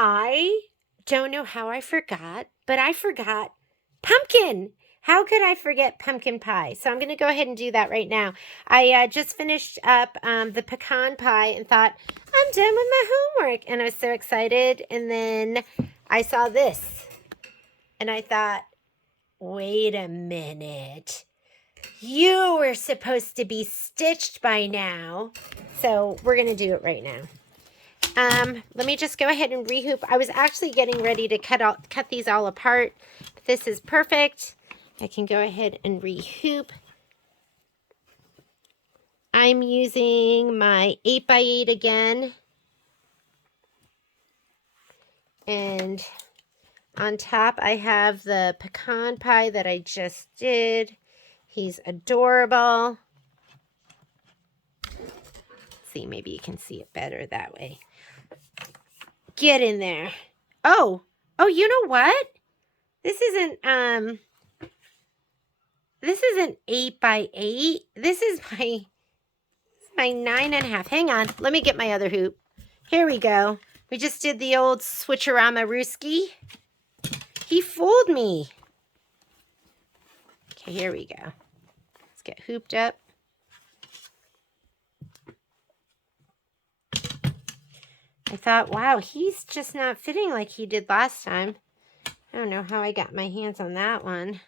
I don't know how I forgot, but I forgot pumpkin. How could I forget pumpkin pie? So I'm going to go ahead and do that right now. I just finished up the pecan pie and thought, I'm done with my homework. And I was so excited. And then I saw this and I thought, wait a minute. You were supposed to be stitched by now. So we're going to do it right now. Let me just go ahead and rehoop. I was actually getting ready to cut these all apart. This is perfect. I can go ahead and rehoop. I'm using my 8x8 again. And on top I have the pecan pie that I just did. He's adorable. Let's see, maybe you can see it better that way. Get in there. Oh, you know what? This isn't 8x8. This is my 9.5. Hang on. Let me get my other hoop. Here we go. We just did the old switcherama rooski. He fooled me. Okay, here we go. Let's get hooped up. I thought, wow, he's just not fitting like he did last time. I don't know how I got my hands on that one.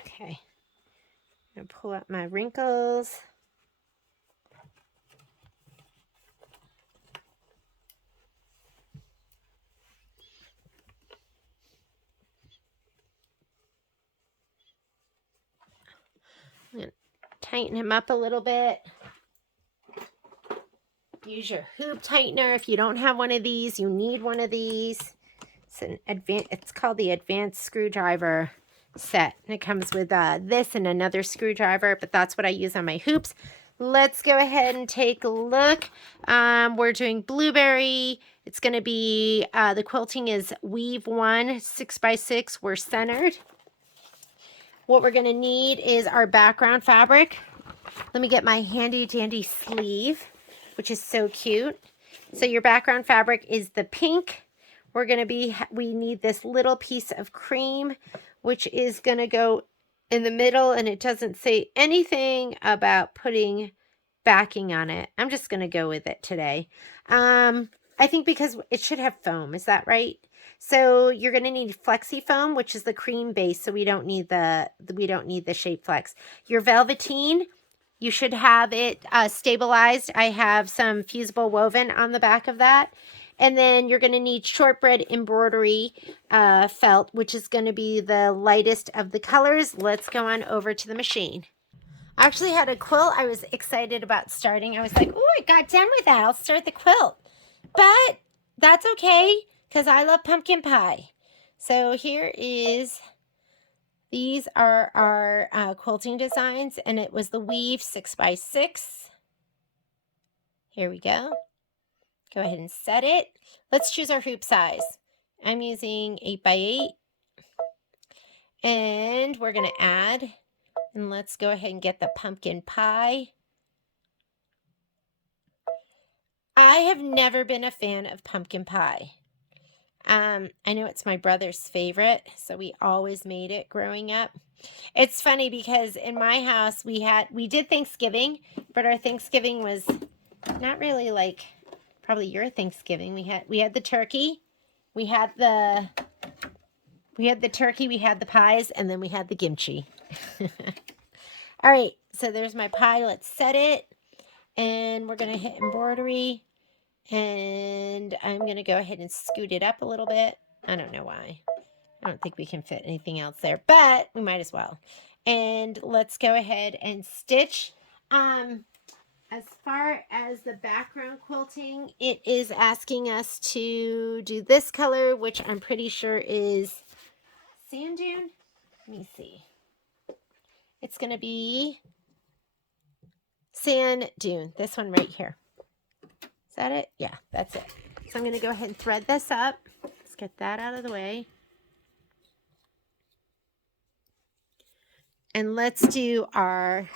Okay. I'm going to pull up my wrinkles. I'm going to tighten him up a little bit. Use your hoop tightener. If you don't have one of these, you need one of these. It's called the advanced screwdriver set. And it comes with this and another screwdriver, but that's what I use on my hoops. Let's go ahead and take a look. We're doing blueberry. It's going to be, the quilting is weave 1, 6x6. We're centered. What we're going to need is our background fabric. Let me get my handy dandy sleeve, which is so cute. So your background fabric is the pink. We need this little piece of cream, which is going to go in the middle, and it doesn't say anything about putting backing on it. I'm just going to go with it today. I think because it should have foam. Is that right? So you're going to need flexi foam, which is the cream base. So we don't need the shape flex. Your velveteen, you should have it stabilized. I have some fusible woven on the back of that. And then you're going to need shortbread embroidery felt, which is going to be the lightest of the colors. Let's go on over to the machine. I actually had a quilt I was excited about starting. I was like, oh, I got done with that. I'll start the quilt. But that's okay, because I love pumpkin pie. So these are our quilting designs, and it was the weave 6x6. Here we go. Go ahead and set it. Let's choose our hoop size. I'm using 8x8. And we're going to add, and let's go ahead and get the pumpkin pie. I have never been a fan of pumpkin pie. I know it's my brother's favorite, so we always made it growing up. It's funny because in my house we did Thanksgiving, but our Thanksgiving was not really like probably your Thanksgiving. We had the turkey, we had the turkey, we had the pies, and then we had the kimchi. All right, so there's my pie. Let's set it, and we're gonna hit embroidery. And I'm going to go ahead and scoot it up a little bit. I don't know why. I don't think we can fit anything else there, but we might as well. And let's go ahead and stitch. As far as the background quilting, it is asking us to do this color, which I'm pretty sure is sand dune. Let me see. It's going to be sand dune. This one right here. Is that it? Yeah, that's it. So I'm going to go ahead and thread this up. Let's get that out of the way. And let's do our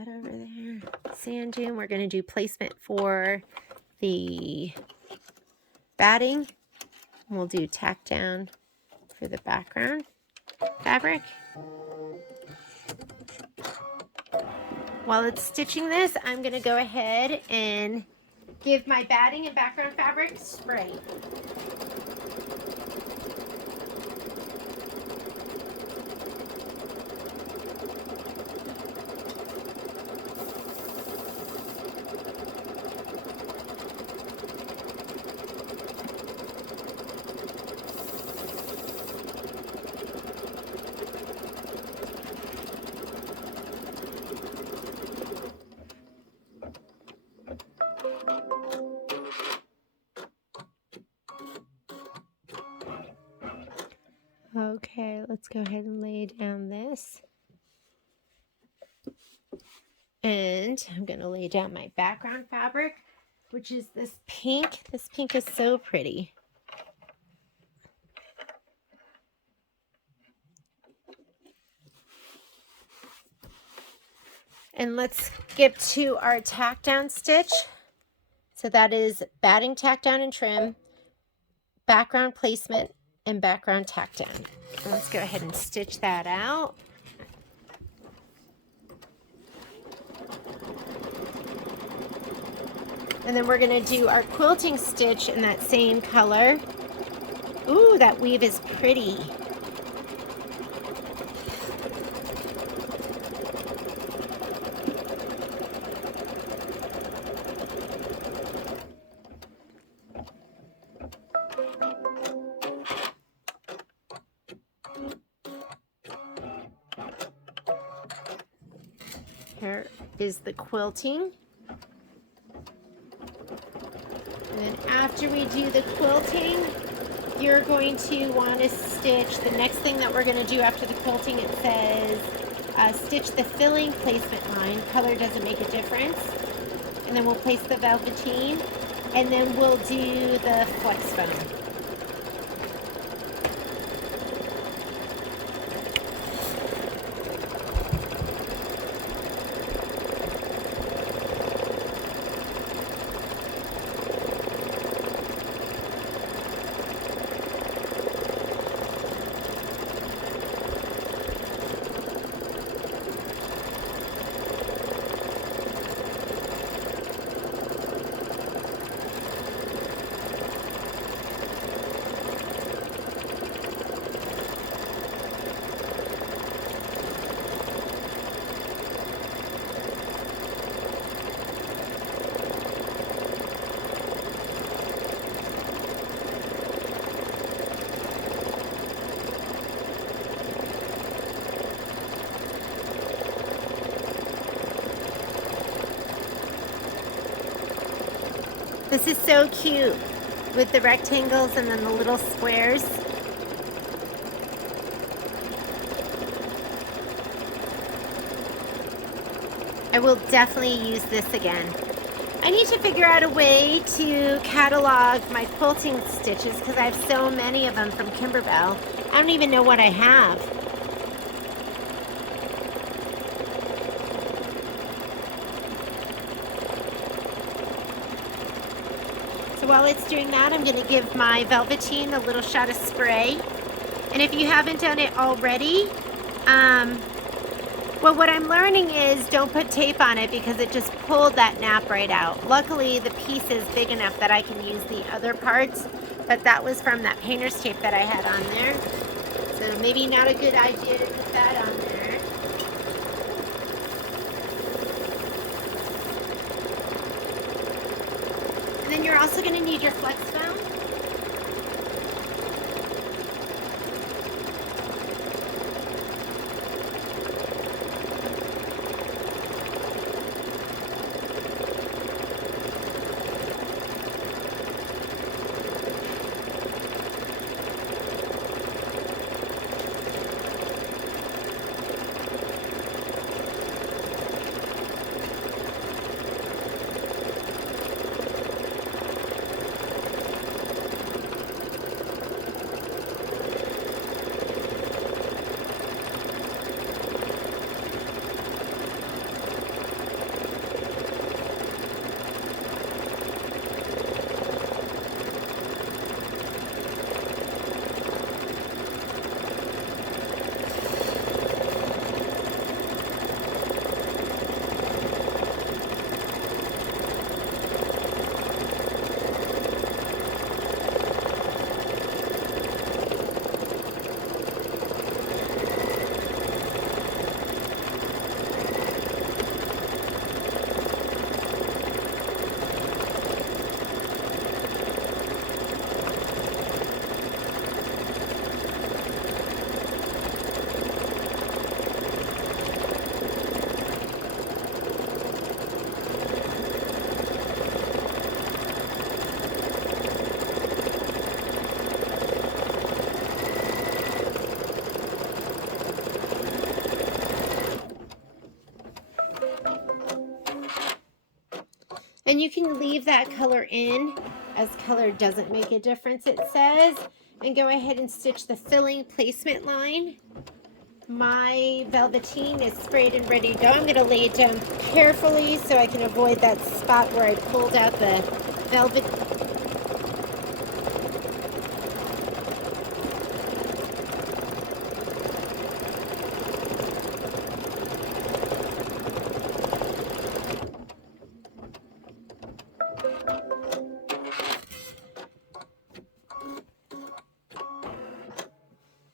that over there. Sand dune. We're going to do placement for the batting. We'll do tack down for the background fabric. While it's stitching this, I'm going to go ahead and give my batting and background fabric spray. Okay, let's go ahead and lay down this. And I'm going to lay down my background fabric, which is this pink. This pink is so pretty. And let's get to our tack down stitch. So that is batting, tack down, and trim, background placement, and background tack down. And let's go ahead and stitch that out. And then we're going to do our quilting stitch in that same color. Ooh, that weave is pretty. Here is the quilting. And then after we do the quilting, you're going to want to stitch, the next thing that we're going to do after the quilting, it says stitch the filling placement line. Color doesn't make a difference. And then we'll place the velveteen, and then we'll do the flex foam. This is so cute with the rectangles and then the little squares. I will definitely use this again. I need to figure out a way to catalog my quilting stitches because I have so many of them from Kimberbell. I don't even know what I have. So while it's doing that, I'm going to give my velveteen a little shot of spray. And if you haven't done it already, well, what I'm learning is don't put tape on it because it just pulled that nap right out. Luckily, the piece is big enough that I can use the other parts, but that was from that painter's tape that I had on there. So maybe not a good idea to put that on there. And then you're also going to need your flex foam. And you can leave that color in, as color doesn't make a difference, it says. And go ahead and stitch the filling placement line. My velveteen is sprayed and ready to go. I'm going to lay it down carefully so I can avoid that spot where I pulled out the velvet.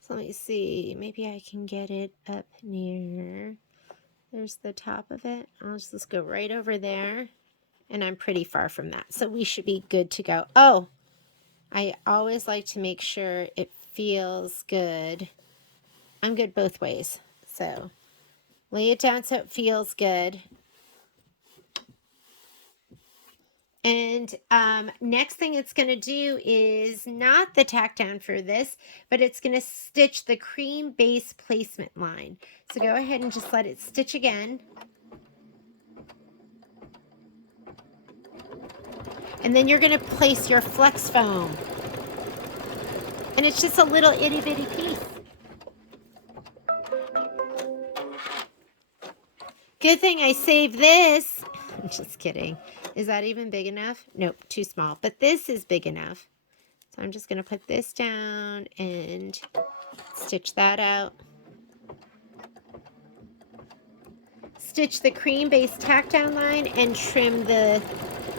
So let me see, maybe I can get it up near, there's the top of it. I'll just go right over there, and I'm pretty far from that. So we should be good to go. Oh, I always like to make sure it feels good. I'm good both ways. So lay it down so it feels good. And next thing it's going to do is not the tack down for this, but it's going to stitch the cream base placement line. So go ahead and just let it stitch again. And then you're going to place your flex foam. And it's just a little itty bitty piece. Good thing I saved this. I'm just kidding. Is that even big enough? Nope, too small. But this is big enough. So I'm just going to put this down and stitch that out. Stitch the cream base tack down line and trim the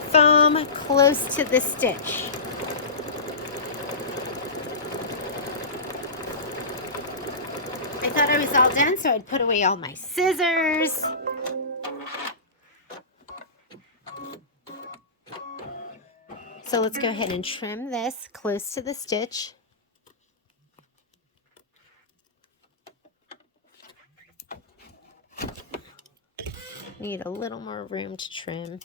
foam close to the stitch. I thought I was all done, so I'd put away all my scissors. So let's go ahead and trim this close to the stitch. Need a little more room to trim.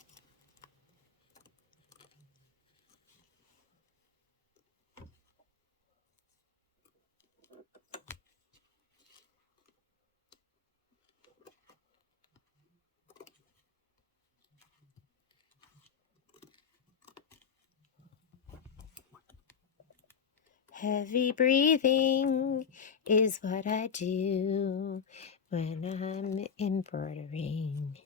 Heavy breathing is what I do when I'm embroidering.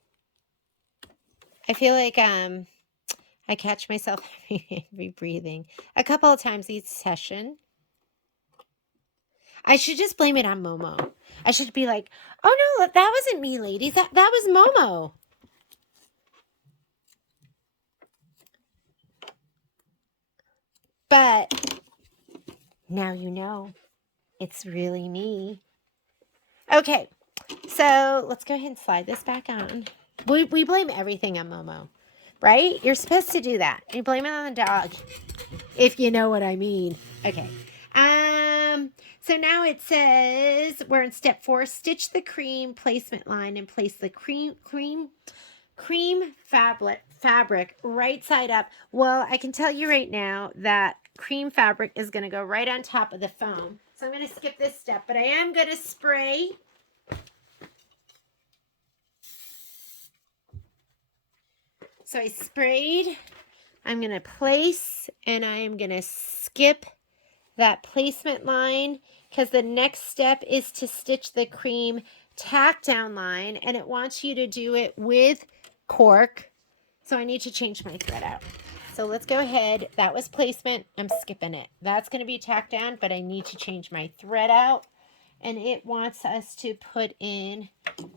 I feel like I catch myself heavy breathing a couple of times each session. I should just blame it on Momo. I should be like, oh no, that wasn't me, ladies. That was Momo. But now you know. It's really me. Okay, so let's go ahead and slide this back on. We blame everything on Momo, right? You're supposed to do that. You blame it on the dog, if you know what I mean. Okay. So now it says we're in step 4. Stitch the cream placement line and place the cream fabric right side up. Well, I can tell you right now that cream fabric is going to go right on top of the foam. So I'm going to skip this step, but I am going to spray. So I sprayed. I'm going to place, and I am going to skip that placement line because the next step is to stitch the cream tack down line, and it wants you to do it with cork. So I need to change my thread out. So let's go ahead. That was placement. I'm skipping it. That's going to be tacked down, but I need to change my thread out. And it wants us to put in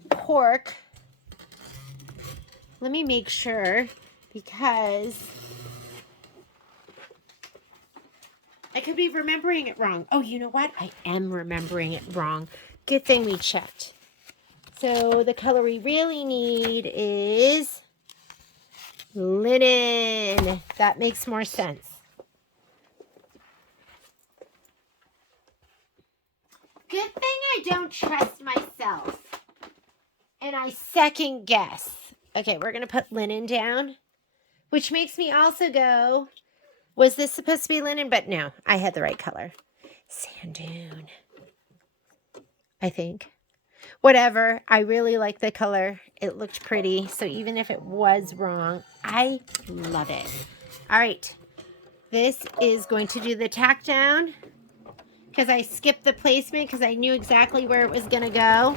cork. Let me make sure, because I could be remembering it wrong. Oh, you know what? I am remembering it wrong. Good thing we checked. So the color we really need is linen. That makes more sense. Good thing I don't trust myself. And I second guess. Okay, we're going to put linen down, which makes me also go, was this supposed to be linen? But no, I had the right color. Sand dune, I think. whatever. I really like the color. It looked pretty. So even if it was wrong, I love it. All right. This is going to do the tack down because I skipped the placement because I knew exactly where it was going to go.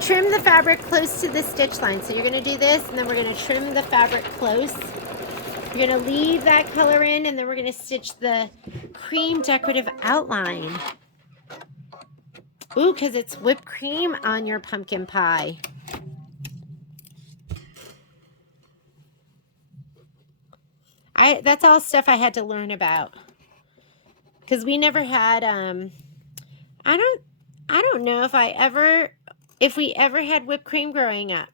Trim the fabric close to the stitch line. So you're going to do this, and then we're going to trim the fabric close. You're going to leave that color in, and then we're going to stitch the cream decorative outline. Ooh, because it's whipped cream on your pumpkin pie. That's all stuff I had to learn about. Because we never had, I don't know if we ever had whipped cream growing up.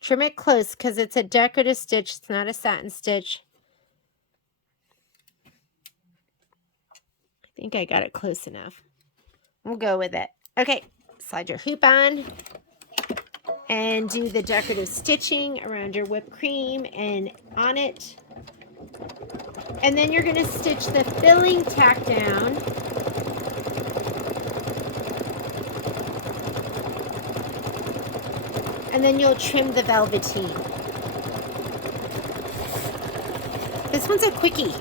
Trim it close because it's a decorative stitch. It's not a satin stitch. I think I got it close enough. We'll go with it. Okay, slide your hoop on and do the decorative stitching around your whipped cream and on it. And then you're going to stitch the filling tack down. And then you'll trim the velveteen. This one's a quickie.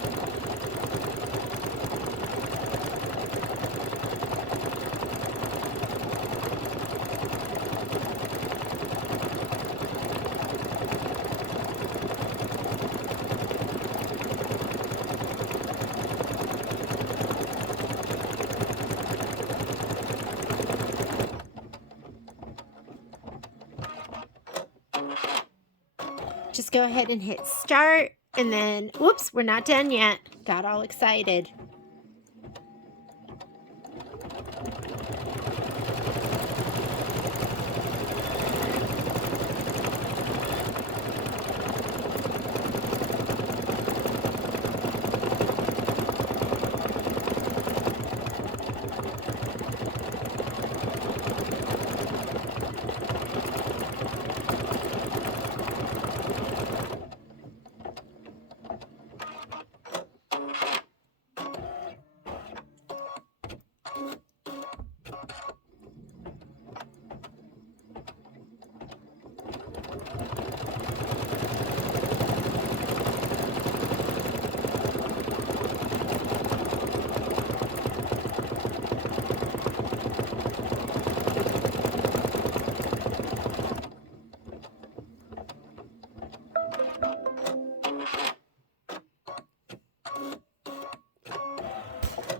Just go ahead and hit start, and then, whoops, we're not done yet. Got all excited.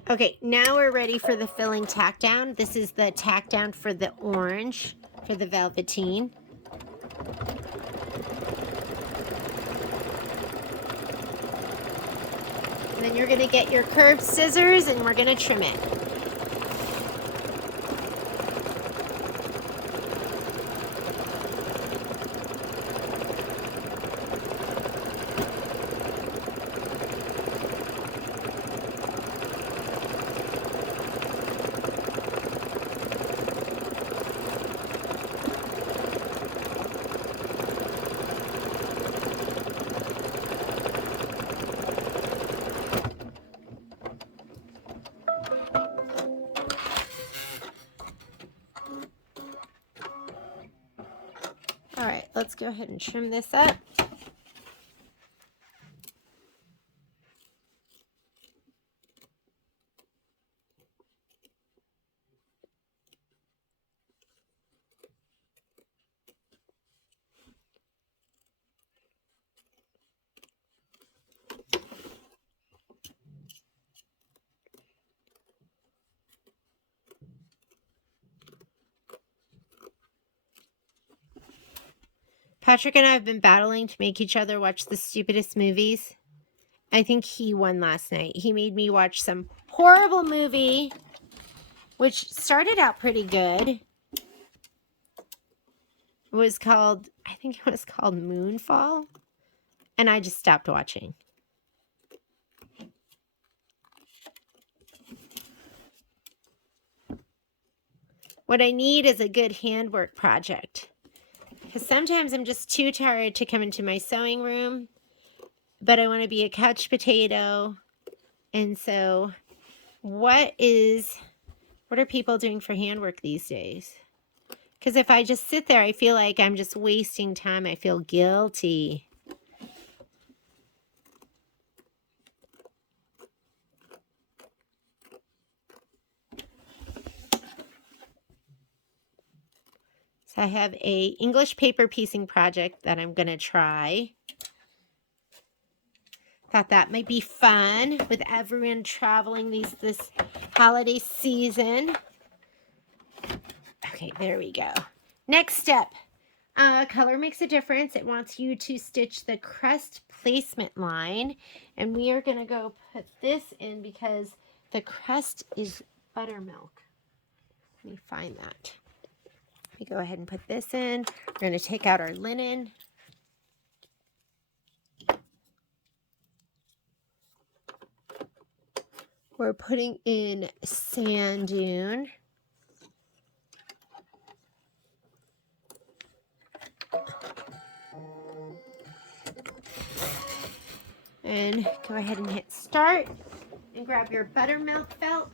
Okay, now we're ready for the filling tack down. This is the tack down for the orange, for the velveteen. And then you're going to get your curved scissors and we're going to trim it. All right, let's go ahead and trim this up. Patrick and I have been battling to make each other watch the stupidest movies. I think he won last night. He made me watch some horrible movie, which started out pretty good. It was called, I think it was called Moonfall. And I just stopped watching. What I need is a good handwork project. Because sometimes I'm just too tired to come into my sewing room, but I want to be a couch potato. And so what are people doing for handwork these days? Because if I just sit there, I feel like I'm just wasting time. I feel guilty. So I have a English paper piecing project that I'm going to try. Thought that might be fun with everyone traveling this holiday season. Okay, there we go. Next step. Color makes a difference. It wants you to stitch the crust placement line. And we are going to go put this in because the crust is buttermilk. Let me find that. Let me go ahead and put this in. We're going to take out our linen. We're putting in sand dune. And go ahead and hit start and grab your buttermilk felt.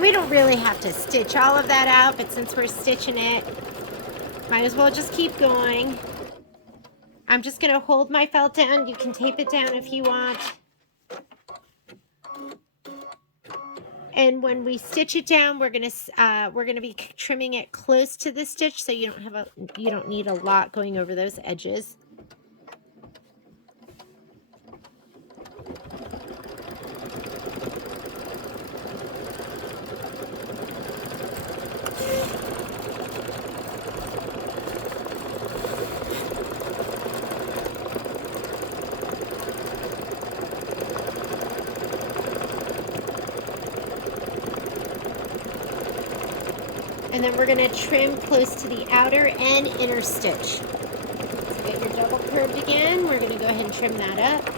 We don't really have to stitch all of that out, but since we're stitching it, might as well just keep going. I'm just going to hold my felt down. You can tape it down if you want. And when we stitch it down, we're gonna be trimming it close to the stitch, so you don't need a lot going over those edges. And then we're going to trim close to the outer and inner stitch. So get your double curved again. We're going to go ahead and trim that up.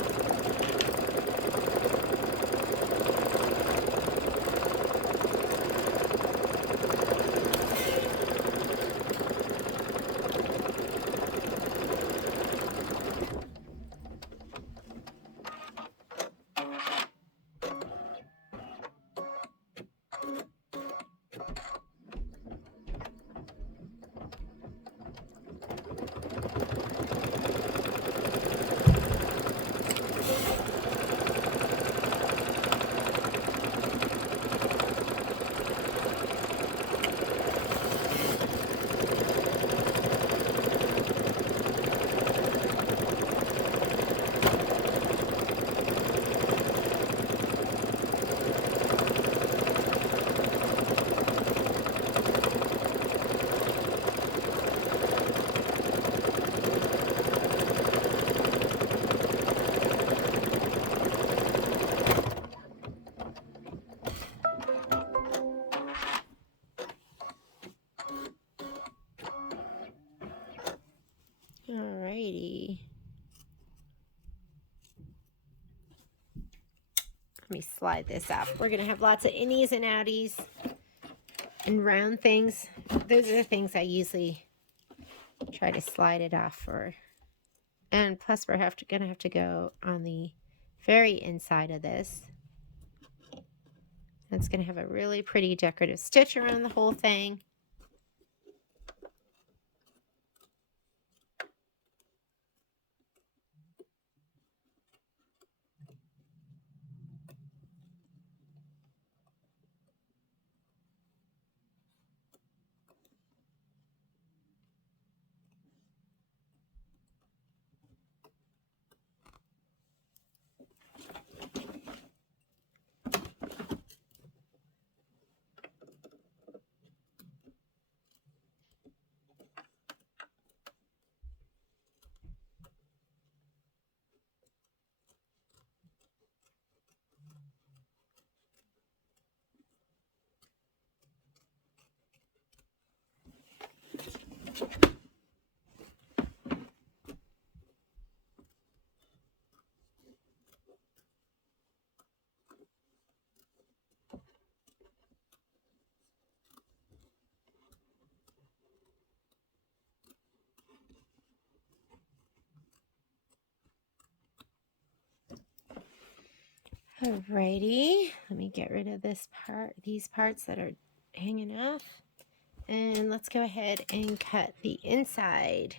Alrighty. Let me slide this out. We're going to have lots of innies and outies and round things. Those are the things I usually try to slide it off for. And plus we're going to have to go on the very inside of this. It's going to have a really pretty decorative stitch around the whole thing. Alrighty, let me get rid of this part, these parts that are hanging off. And let's go ahead and cut the inside.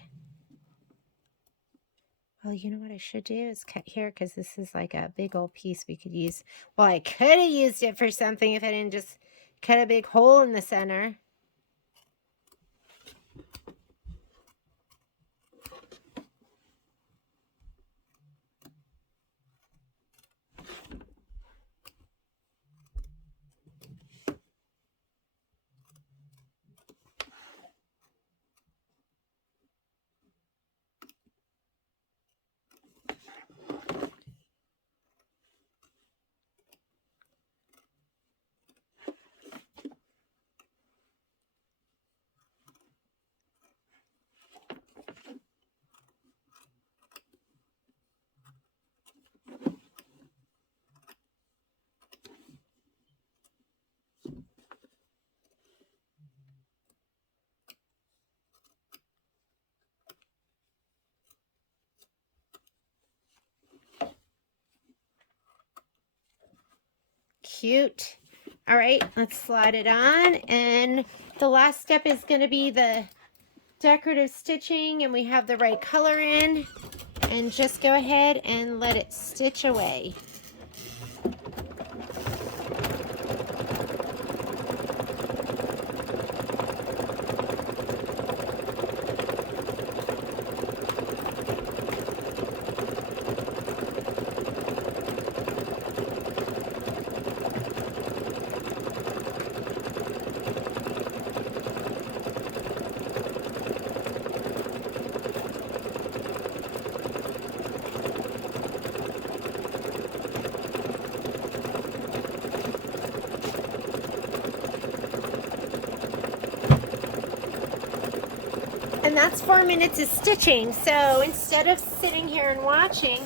Well, you know what I should do is cut here because this is like a big old piece we could use. Well, I could have used it for something if I didn't just cut a big hole in the center. Cute. All right, let's slide it on. And the last step is going to be the decorative stitching, and we have the right color in. And just go ahead and let it stitch away. And that's 4 minutes of stitching. So instead of sitting here and watching,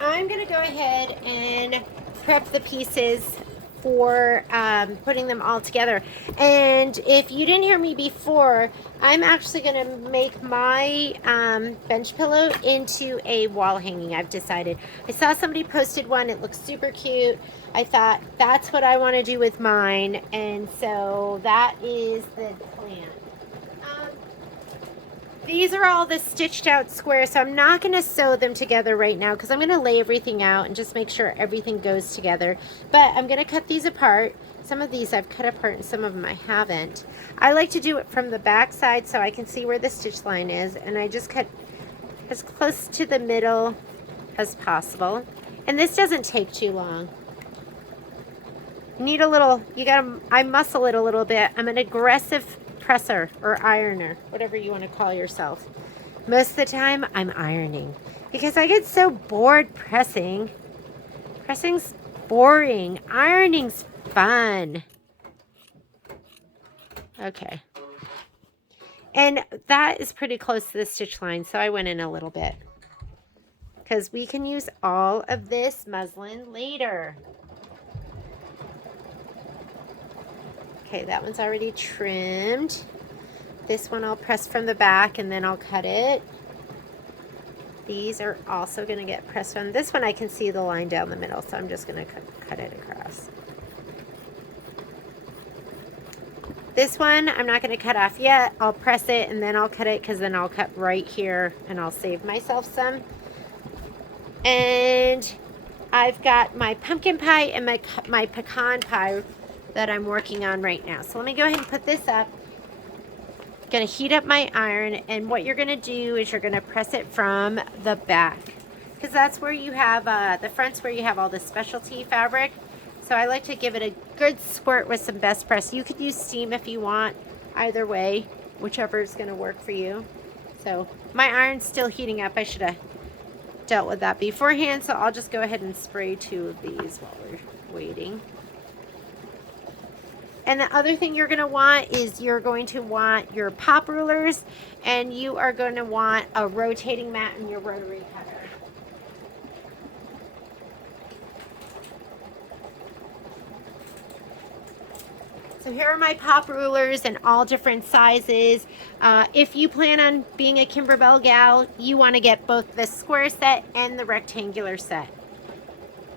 I'm going to go ahead and prep the pieces for putting them all together. And if you didn't hear me before, I'm actually going to make my bench pillow into a wall hanging, I've decided. I saw somebody posted one. It looks super cute. I thought that's what I want to do with mine. And so that is the plan. These are all the stitched out squares, so I'm not going to sew them together right now because I'm going to lay everything out and just make sure everything goes together. But I'm going to cut these apart. Some of these I've cut apart and some of them I haven't. I like to do it from the back side so I can see where the stitch line is, and I just cut as close to the middle as possible. And this doesn't take too long. You need a little, I muscle it a little bit. I'm an aggressive presser or ironer, whatever you want to call yourself. Most of the time I'm ironing because I get so bored pressing. Pressing's boring. Ironing's fun. Okay. And that is pretty close to the stitch line, so I went in a little bit because we can use all of this muslin later. Okay, that one's already trimmed. This one I'll press from the back and then I'll cut it. These are also going to get pressed from. This one I can see the line down the middle, so I'm just going to cut it across. This one I'm not going to cut off yet. I'll press it and then I'll cut it because then I'll cut right here and I'll save myself some. And I've got my pumpkin pie and my pecan pie that I'm working on right now. So let me go ahead and put this up. Gonna heat up my iron, and what you're gonna do is you're gonna press it from the back because that's where you have the front's where you have all the specialty fabric. So I like to give it a good squirt with some best press. You could use steam if you want, either way, whichever is gonna work for you. So my iron's still heating up. I should have dealt with that beforehand, so I'll just go ahead and spray 2 of these while we're waiting. And the other thing you're going to want is you're going to want your pop rulers, and you are going to want a rotating mat and your rotary cutter. So here are my pop rulers in all different sizes. If you plan on being a Kimberbell gal, you want to get both the square set and the rectangular set.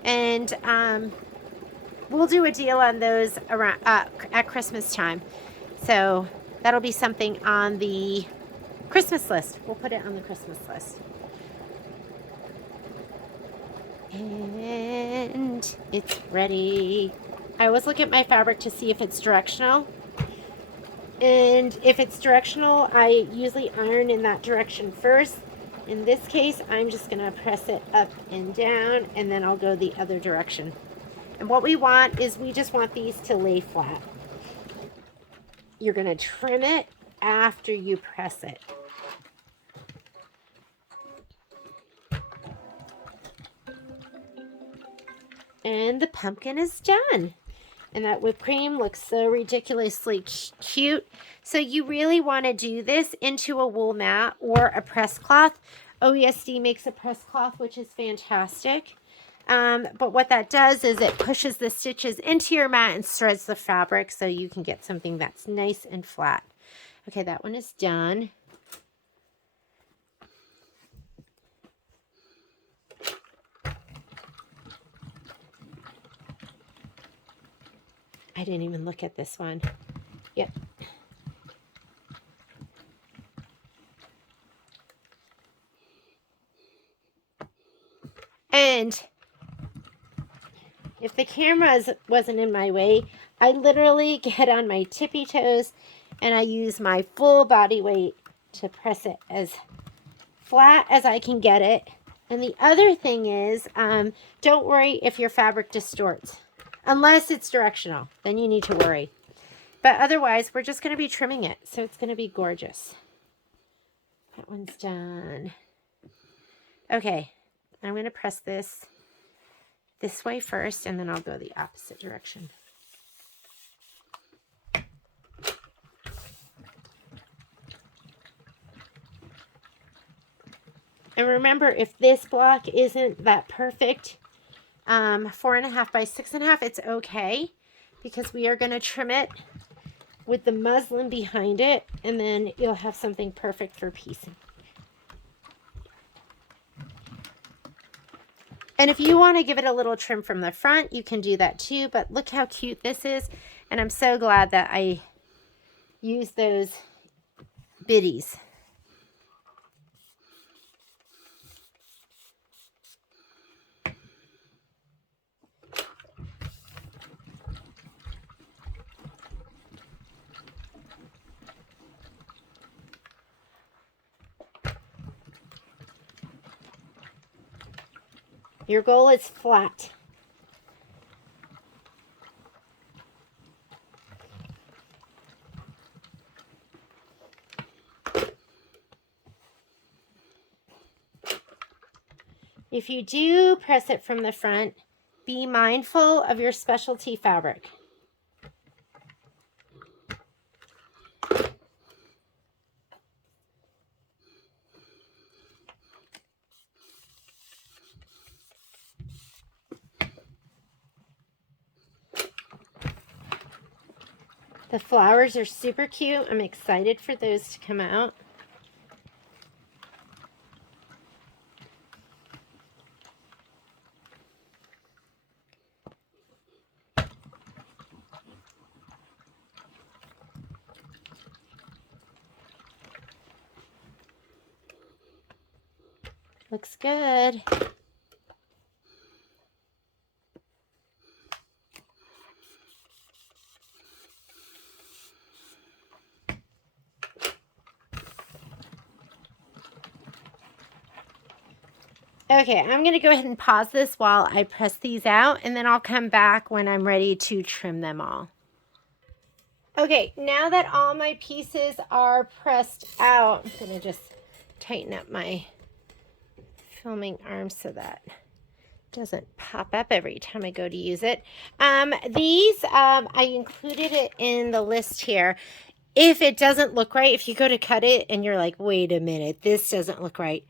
And we'll do a deal on those around at Christmas time. So that'll be something on the Christmas list. We'll put it on the Christmas list. And it's ready. I always look at my fabric to see if it's directional. And if it's directional, I usually iron in that direction first. In this case, I'm just going to press it up and down, and then I'll go the other direction. And what we want is we just want these to lay flat. You're going to trim it after you press it. And the pumpkin is done. And that whipped cream looks so ridiculously cute. So you really want to do this into a wool mat or a press cloth. OESD makes a press cloth, which is fantastic. But what that does is it pushes the stitches into your mat and spreads the fabric so you can get something that's nice and flat. Okay, that one is done. I didn't even look at this one. Yep. And if the camera wasn't in my way, I literally get on my tippy toes and I use my full body weight to press it as flat as I can get it. And the other thing is, don't worry if your fabric distorts. Unless it's directional, then you need to worry. But otherwise, we're just going to be trimming it. So it's going to be gorgeous. That one's done. Okay, I'm going to press this way first, and then I'll go the opposite direction. And remember, if this block isn't that perfect, 4.5 by 6.5, it's okay, because we are going to trim it with the muslin behind it, and then you'll have something perfect for piecing. And if you want to give it a little trim from the front, you can do that too, but look how cute this is. And I'm so glad that I used those biddies. Your goal is flat. If you do press it from the front, be mindful of your specialty fabric. The flowers are super cute. I'm excited for those to come out. Looks good. Okay, I'm going to go ahead and pause this while I press these out, and then I'll come back when I'm ready to trim them all. Okay, now that all my pieces are pressed out, I'm going to just tighten up my filming arm so that it doesn't pop up every time I go to use it. I included it in the list here. If it doesn't look right, if you go to cut it and you're like, wait a minute, this doesn't look right.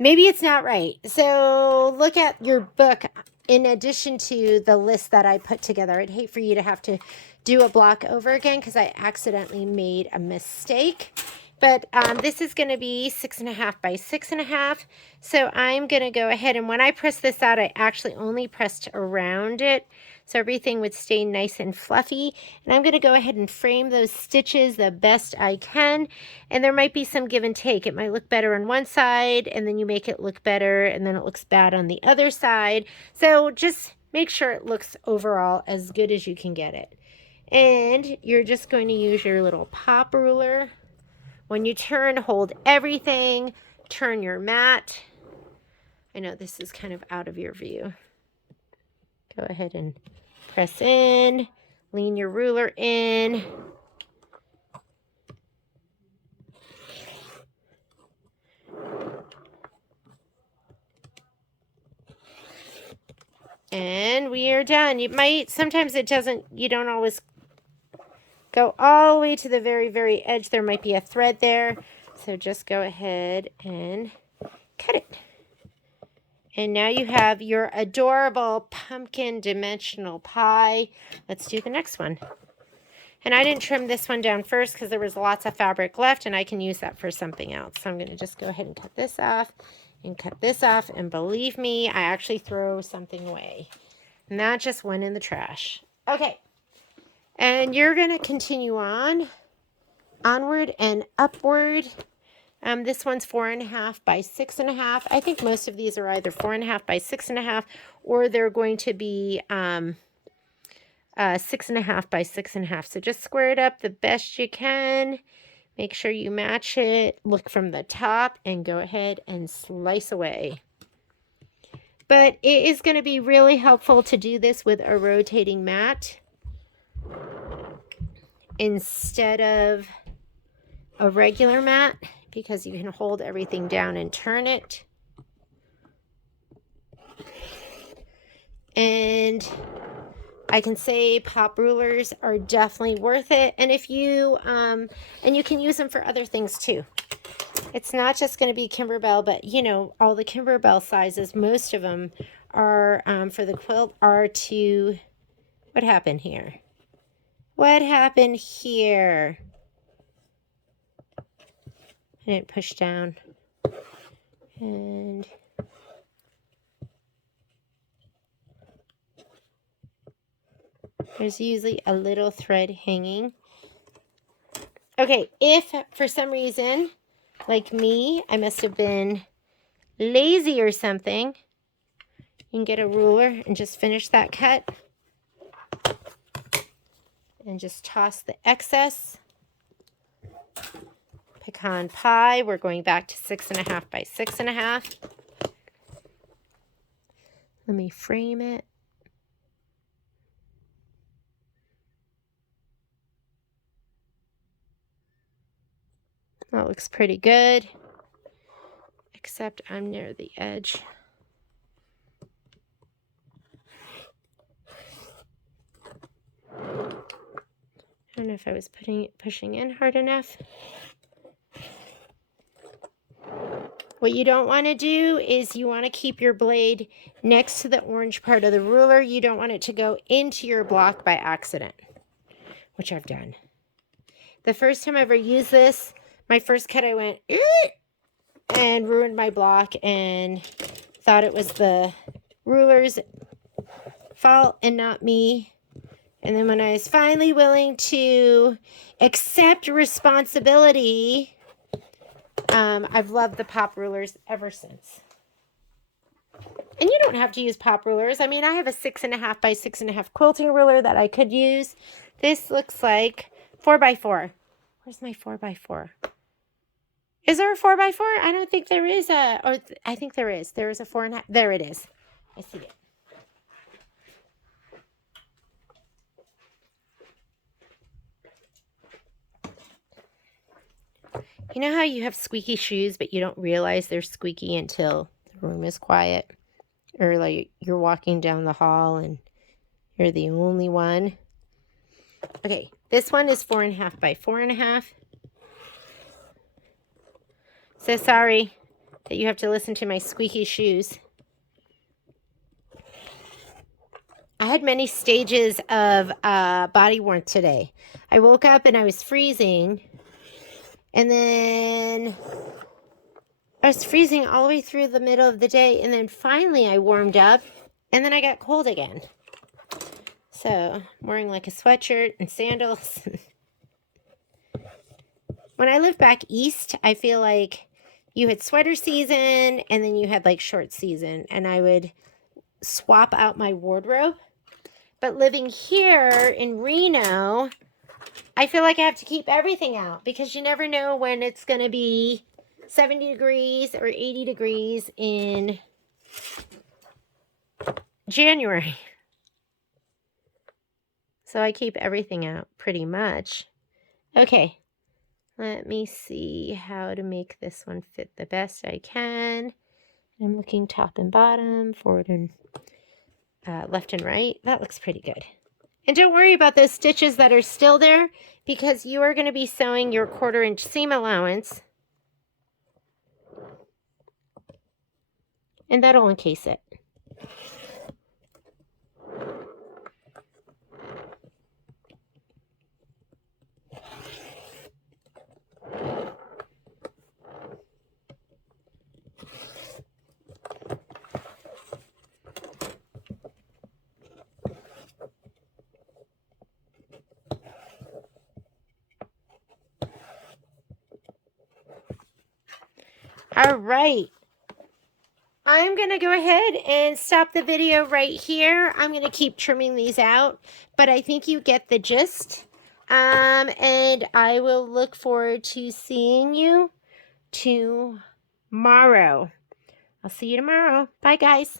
Maybe it's not right. So look at your book in addition to the list that I put together. I'd hate for you to have to do a block over again because I accidentally made a mistake. But this is going to be 6.5 by 6.5. So I'm going to go ahead, and when I press this out, I actually only pressed around it, so everything would stay nice and fluffy. And I'm going to go ahead and frame those stitches the best I can. And there might be some give and take. It might look better on one side, and then you make it look better, and then it looks bad on the other side. So just make sure it looks overall as good as you can get it. And you're just going to use your little pop ruler. When you turn, hold everything, turn your mat. I know this is kind of out of your view. Go ahead and press in, lean your ruler in. And we are done. You might, sometimes it doesn't, you don't always go all the way to the very, very edge. There might be a thread there. So just go ahead and cut it. And now you have your adorable pumpkin dimensional pie. Let's do the next one. And I didn't trim this one down first because there was lots of fabric left, and I can use that for something else. So I'm going to just go ahead and cut this off and cut this off. And believe me, I actually throw something away. And that just went in the trash. Okay. And you're going to continue on, onward and upward. This one's 4.5 by 6.5. I think most of these are either 4.5 by 6.5, or they're going to be 6.5 by 6.5. So just square it up the best you can. Make sure you match it. Look from the top and go ahead and slice away. But it is going to be really helpful to do this with a rotating mat instead of a regular mat, because you can hold everything down and turn it. And I can say pop rulers are definitely worth it. And if you, and you can use them for other things too. It's not just going to be Kimberbell, but you know, all the Kimberbell sizes, most of them are, for the quilt, are to, what happened here? What happened here? I didn't push down. And there's usually a little thread hanging. Okay, if for some reason, like me, I must have been lazy or something, you can get a ruler and just finish that cut. And just toss the excess. Pecan pie, we're going back to 6.5 by 6.5. Let me frame it. That looks pretty good, except I'm near the edge. I don't know if I was pushing in hard enough. What you don't want to do is you want to keep your blade next to the orange part of the ruler. You don't want it to go into your block by accident, which I've done. The first time I ever used this, my first cut, I went, and ruined my block and thought it was the ruler's fault and not me. And then when I was finally willing to accept responsibility, I've loved the pop rulers ever since. And you don't have to use pop rulers. I mean, I have a 6.5 by 6.5 quilting ruler that I could use. This looks like 4x4. Where's my 4x4? Is there a 4x4? I don't think there is a, or I think there is. There is a 4.5. There it is. I see it. You know how you have squeaky shoes, but you don't realize they're squeaky until the room is quiet? Or like you're walking down the hall and you're the only one. Okay, this one is 4.5 by 4.5. So sorry that you have to listen to my squeaky shoes. I had many stages of body warmth today. I woke up and I was freezing. And then I was freezing all the way through the middle of the day, and then finally I warmed up, and then I got cold again. So I'm wearing like a sweatshirt and sandals. When I lived back east, I feel like you had sweater season and then you had like short season, and I would swap out my wardrobe. But living here in Reno, I feel like I have to keep everything out because you never know when it's going to be 70 degrees or 80 degrees in January. So I keep everything out pretty much. Okay, let me see how to make this one fit the best I can. I'm looking top and bottom, forward and left and right. That looks pretty good. And don't worry about those stitches that are still there because you are going to be sewing your 1/4 inch seam allowance. And that'll encase it. All right. I'm going to go ahead and stop the video right here. I'm going to keep trimming these out, but I think you get the gist. And I will look forward to seeing you tomorrow. I'll see you tomorrow. Bye, guys.